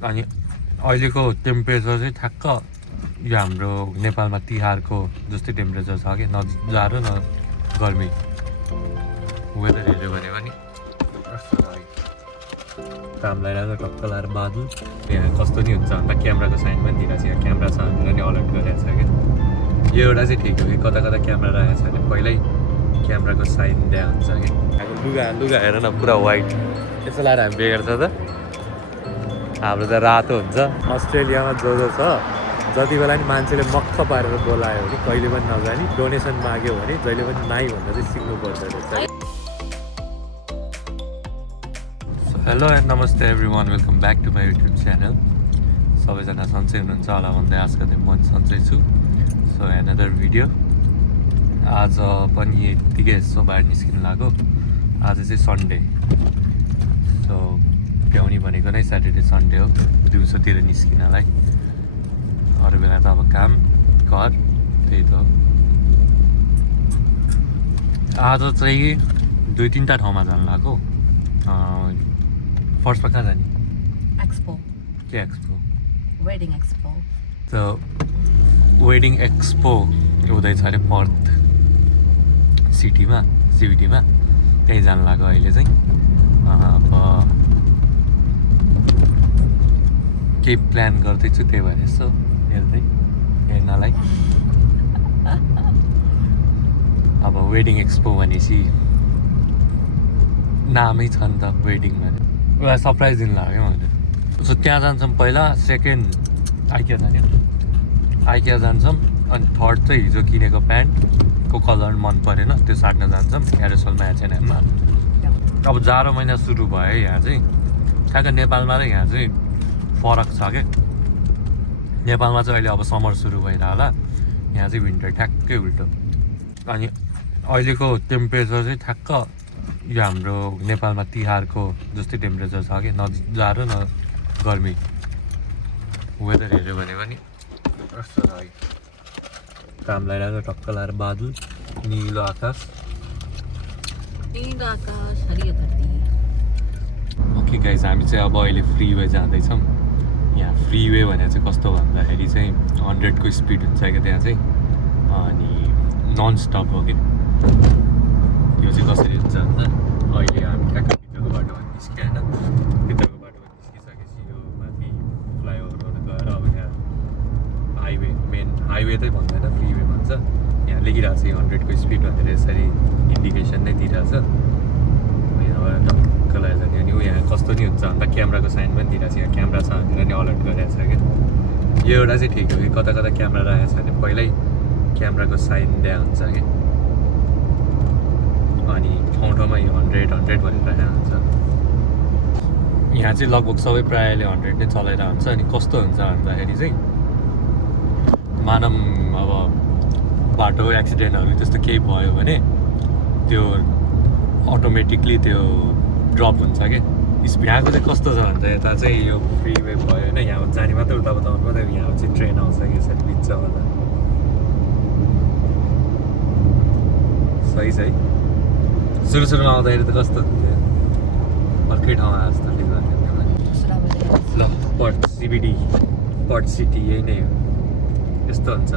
अनि अहिलेको टेम्परेचर चाहिँ ठ्याक्क यो हाम्रो नेपालमा तिहारको जस्तै टेम्परेचर छ कि न जाडो न गर्मी। वेदर हेऱ्यो भने पनि काम लगाएर टक्क लगाएर बादल यहाँ कस्तो नि हुन्छ अन्त क्यामेराको साइन पनि दिइरहेको छ। यहाँ क्यामेरा छ भनेर नि अलर्ट गरिरहेको छ क्या। यो एउटा चाहिँ ठिक हो कि कता कता क्यामेरा राखेको छ भने पहिल्यै क्यामेराको साइन दिया हुन्छ कि। लुगा हेर न पुरा वाइट यसो लगाएर हामी बेगर छ त। हाम्रो त रातो हुन्छ। अस्ट्रेलियामा जो छ जति बेला नि मान्छेले मक्ख पारेर बोलायो भने कहिले पनि नजाने, डोनेसन माग्यो भने जहिले पनि नाइ भनेर चाहिँ सिक्नुपर्छ रहेछ। हेलो एन्ड नमस्ते everyone, welcome back to my YouTube channel. सबैजना सन्चै हुनुहुन्छ होला भन्दै आशा गर्दै म सन्चै छु। So another video. आज पनि यत्तिकै यसो बाहिर निस्किनु लाग्यो। आज चाहिँ सन्डे, सो भ्याउने भनेको नै स्याटरडे सन्डे हो, दिउँसोतिर निस्किनलाई। अरू बेला त अब काम घर त्यही त हो। आज चाहिँ 2-3टा ठाउँमा जानु लाग्यो। फर्स्टमा कहाँ जाने? एक्सपो। के एक्सपो? Wedding expo. त वेडिङ एक्सपो हुँदैछ अरे पर्थ सिटीमा, सिबिटीमा। त्यहीँ जानु लाग्यो अहिले चाहिँ। अब केही प्लान गर्दैछु, त्यही भएर यसो हेर्नलाई। अब वेडिङ एक्सपो भनेपछि नामै छ नि त वेडिङ भने। एउटा सरप्राइज दिनु लाग्यो मैले। सो त्यहाँ जान्छौँ पहिला। सेकेन्ड आइकिया जाने, आइकिया जान्छौँ। अनि थर्ड चाहिँ हिजो किनेको प्यान्टको कलर मन परेन, त्यो साट्न जान्छौँ क्यारोसलमा H&M-मा। अब जाडो महिना सुरु भयो यहाँ चाहिँ। ठ्याक्क नेपालमा र यहाँ चाहिँ फरक छ क्या। नेपालमा चाहिँ अहिले अब समर सुरु भइरह होला, यहाँ चाहिँ विन्टर ठ्याक्कै उल्टो। अनि अहिलेको टेम्परेचर चाहिँ ठ्याक्क यो हाम्रो नेपालमा तिहारको जस्तै टेम्परेचर छ कि न जाडो न गर्मी। वेदर हेऱ्यो भने पनि कस्तो छ। काम लगाएर टक्क लगाएर बादल, निलो आकाश, नीलो आकाश, हरियो धरती। ओके गाइज, हामी चाहिँ अब अहिले फ्रीवे जाँदैछौँ। यहाँ फ्रीवे भने चाहिँ कस्तो भन्दाखेरि चाहिँ 100को स्पिड हुन्छ क्या त्यहाँ चाहिँ। अनि नन स्टप हो कि। यो चाहिँ कसरी हुन्छ भन्दा अहिले हामी ठ्याक्क भित्रको बाटोमा निस्क्यो होइन। भित्रको बाटोमा निस्किसकेपछि यो माथि फ्लाइओभरबाट गएर अब यहाँ हाइवे, मेन हाइवे चाहिँ भन्दैन फ्रीवे भन्छ। यहाँ लेखिरहेको छ 100को स्पिड भनेर, यसरी इन्डिकेसन नै दिइरहेछ। यहाँबाट टक्क लगाएर जाने। अनि ऊ यहाँ कस्तो नि हुन्छ अन्त क्यामेराको साइन पनि दिइरहेको छ। यहाँ क्यामेरा छ भनेर नि अलर्ट गरिरहेको छ क्या। यो एउटा चाहिँ ठिक हो कि कता कता क्यामेरा राखेको छ भने पहिल्यै क्यामेराको साइन दिया हुन्छ कि। अनि ठाउँ ठाउँमा यो 100 भनेर राखेको हुन्छ। यहाँ चाहिँ लगभग सबै प्रायःले 100 नै चलाइरहेको हुन्छ। अनि कस्तो हुन्छ भन्दाखेरि चाहिँ मानव अब बाटो एक्सिडेन्टहरू त्यस्तो केही भयो भने त्यो अटोमेटिकली त्यो ड्रप हुन्छ क्या स्पिड। यहाँको चाहिँ कस्तो छ भन्छ यता चाहिँ यो फ्रीवे भयो होइन, यहाँ जाने मात्रै उता बताउनु मात्रै। यहाँ चाहिँ ट्रेन आउँछ कि यसरी बिचबाट। सही छ है। सुरुमा आउँदाखेरि त कस्तो हुन्थ्यो, अर्कै ठाउँमा जस्तो फिल गर्थ्यो। ल पर्थ सिबिडी, पर्थ सिटी यही नै हो। यस्तो हुन्छ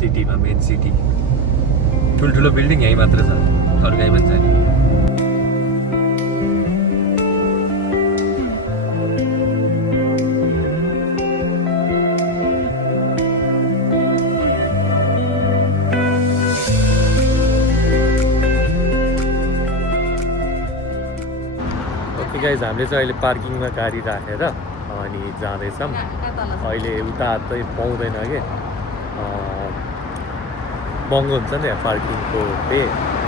सिटीमा, मेन सिटी। ठुल्ठुलो बिल्डिङ यहीँ मात्र छ, अरू कहीँ पनि छैन। गाइज, हामीले चाहिँ अहिले पार्किङमा गाडी राखेर अनि जाँदैछौँ। अहिले उता चाहिँ पाउँदैन कि, महँगो हुन्छ नि पार्किङको पे।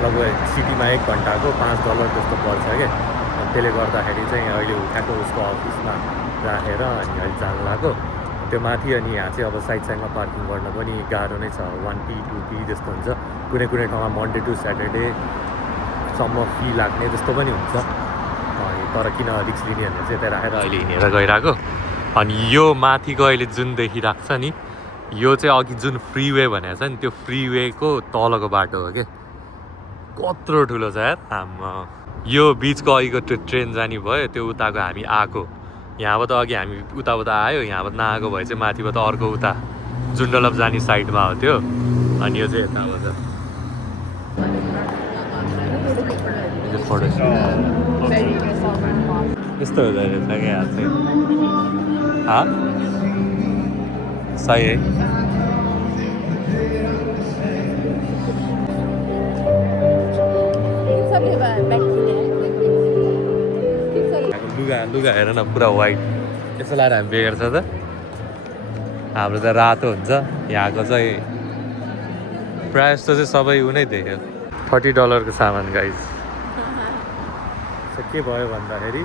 लगभग सिटीमा 1 घन्टाको $5 जस्तो पर्छ क्या। अनि त्यसले गर्दाखेरि चाहिँ अहिले उठाएको उसको अफिसमा राखेर अनि अहिले जानु लाग्यो त्यो माथि। अनि यहाँ चाहिँ अब साइडमा पार्किङ गर्न पनि गाह्रो नै छ। 1P 2P जस्तो हुन्छ। कुनै कुनै ठाउँमा मन्डे टु स्याटरडेसम्म फी लाग्ने जस्तो पनि हुन्छ। तर किन रिक्स लिने भनेर चाहिँ यता राखेर अहिले हिँडेर गइरहेको। अनि यो माथिको अहिले जुन देखिरहेको छ नि, यो चाहिँ अघि जुन फ्रीवे भनेको छ नि, त्यो फ्रीवेको तलको बाटो हो क्या। कत्रो ठुलो छ यार। हाम्रो यो बिचको अघिको त्यो ट्रेन जाने भयो, त्यो उताको हामी आएको यहाँबाट अघि हामी उताबाट आयो यहाँबाट नआएको भए चाहिँ माथिबाट अर्को उता जुन्डलप जाने साइडमा हो त्यो अनि यो चाहिँ यताबाट यस्तो हुँदो रहेछ क्या यहाँ चाहिँ सही है लुगा हेर न पुरा वाइट यसो लाएर हामी बेगर छ त हाम्रो त रातो हुन्छ यहाँको चाहिँ प्रायः जस्तो चाहिँ सबै उ नै देख्यो $30 को सामान गाइज के भयो भन्दाखेरि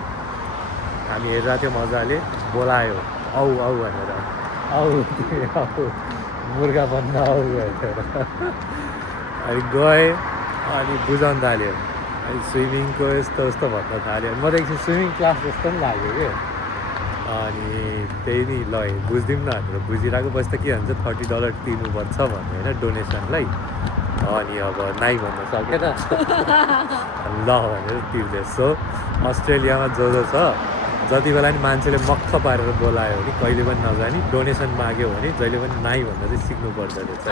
हामी हेरिरहेको थियो मजाले बोलायो औ औ भनेर औ मुर्गा बन्न औ भनेर अनि गएँ अनि बुझाउन थाल्यो अनि स्विमिङको यस्तो यस्तो भन्न थाल्यो म त एकछिन स्विमिङ क्लास जस्तो पनि लाग्यो क्या अनि त्यही नि ल बुझिदिउँ न भनेर बुझिरहेको पछि त के भन्छ $30 तिर्नुपर्छ भन्ने होइन डोनेसनलाई अनि अब नाइ भन्न सकेन ल भनेर तिर्दै सो अस्ट्रेलियामा जो छ जति बेला नि मान्छेले मक्ख पारेर बोलायो भने कहिले पनि नजाने डोनेसन माग्यो भने जहिले पनि नाइ भन्न चाहिँ सिक्नु पर्दो रहेछ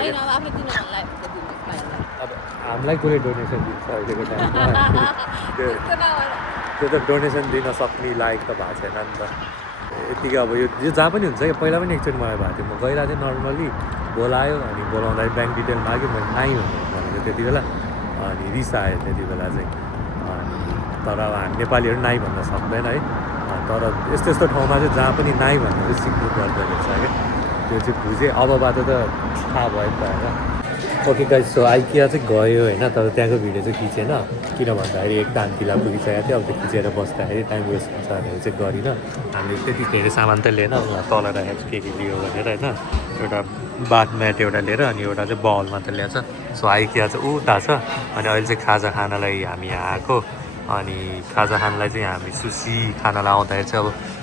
अब हामीलाई कसले डोनेसन दिन्छ अहिलेको टाइममा त्यो त डोनेसन दिन सक्ने लायक त भएको छैन नि त यतिकै अब यो जहाँ पनि हुन्छ क्या पहिला पनि एकचोटि मलाई भएको थियो म गइरहेको थिएँ नर्मली बोलायो अनि बोलाउँदाखेरि ब्याङ्क डिटेल माग्यो मैले नाइ भनेको त्यति बेला अनि रिस आयो त्यति बेला चाहिँ अनि तर अब हामी नेपालीहरू नाइ भन्न सक्दैन है तर यस्तो यस्तो ठाउँमा चाहिँ जहाँ पनि नाइ भन्नु चाहिँ सिक्नु पर्दो रहेछ क्या त्यो चाहिँ बुझेँ अबबाट त थाहा भयो नि त होइन ओके गाइस सो आइकिया चाहिँ गयो होइन तर त्यहाँको भिडियो चाहिँ खिचेन किन भन्दाखेरि एक तान्तिला पुगिसकेको थियो अब त्यो खिचेर बस्दाखेरि टाइम वेस्ट हुन्छ भनेर चाहिँ गरिनँ हामीले त्यति धेरै सामान त लिएन उहाँ तल राखेको के लियो भनेर होइन एउटा बाथ म्याट एउटा लिएर अनि एउटा चाहिँ बल मात्र ल्याएको छ सो आइकिया चाहिँ उता छ अनि अहिले चाहिँ खाजा खानलाई हामी यहाँ आएको अनि खाजा खानलाई चाहिँ हामी सुसी खानलाई आउँदाखेरि चाहिँ अब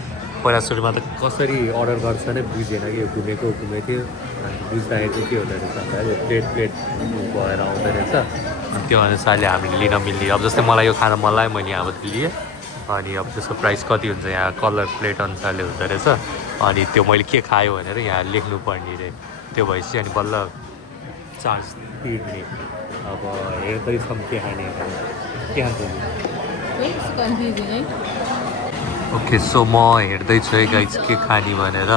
पहिला सुरुमा त कसरी अर्डर गर्छ नै बुझेन कि यो घुमेको थियो अनि बुझ्दाखेरि चाहिँ के हुँदो रहेछ भन्दाखेरि प्लेट भएर आउँदो रहेछ अनि त्यो अनुसारले हामीले लिन मिल्ने अब जस्तै मलाई यो खाना मन लाग्यो मैले यहाँबाट लिएँ अनि अब त्यसको प्राइस कति हुन्छ यहाँ कलर प्लेट अनुसारले हुँदो रहेछ अनि त्यो मैले के खायो भनेर यहाँ लेख्नु पर्ने रे त्यो भएपछि अनि बल्ल चार्ज तिर्ने अब हेर्दैछौँ के खाने के खान्छ ओके सो म हेर्दैछु है गाइज के खाने भनेर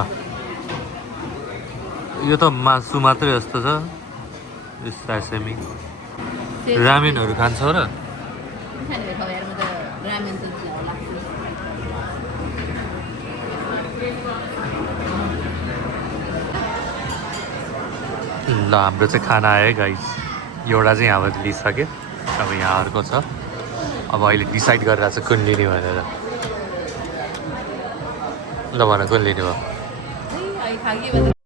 यो त मासु मात्रै जस्तो छ सासेमी रामेनहरू खान्छौ र ल हाम्रो चाहिँ खाना आयो गाइज एउटा चाहिँ यहाँबाट लिइसक्यो अब यहाँ अर्को छ अब अहिले डिसाइड गरिरहेको छ कुन लिने भनेर ल भन कुन लिने भयो